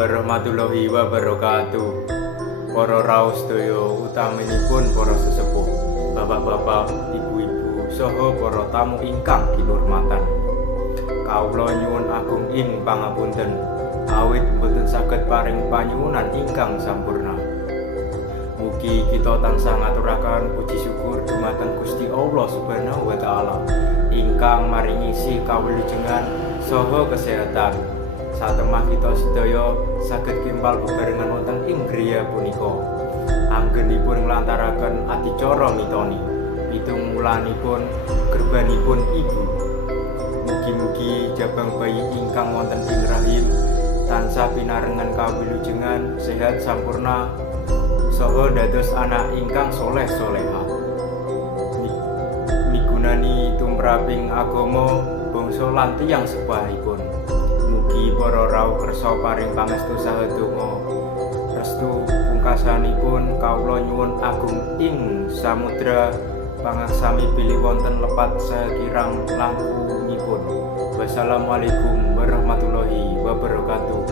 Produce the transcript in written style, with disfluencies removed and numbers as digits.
warahmatullahi wabarakatuh. Para rawuh sedaya utaminipun para sesepuh, bapak-bapak, ibu-ibu, saha para tamu ingkang kinurmatan. Kawula nyuwun agung ing pangapunten awit boten saged paring panyuwunan ingkang sampurna. Mugi kita tansah ngaturaken puji syukur dumateng Gusti Allah Subhanahu wa taala ingkang maringi si kawilujengan saha kesehatan. Satemah kita sedaya saged kempal bebarengan wonten ing griya punika. Anggenipun nglantaraken adicara mitoni pitung wulanipun gerbanipun ibu. Mugi-mugi jabang bayi ingkang wonten ing rahim tansah pinarengan kawilujengan sehat sampurna saha dados anak ingkang soleh solehah. Migunani tumraping agama bangsa lan tiyang sepahipun. Mugi para rawuh kersa paring pangestu saha donga. Restu pungkasanipun kawula nyuwun agung ing samudra pangaksami bilih wonten lepat sakirang langkungipun. Wassalamualaikum warahmatullahi wabarakatuh.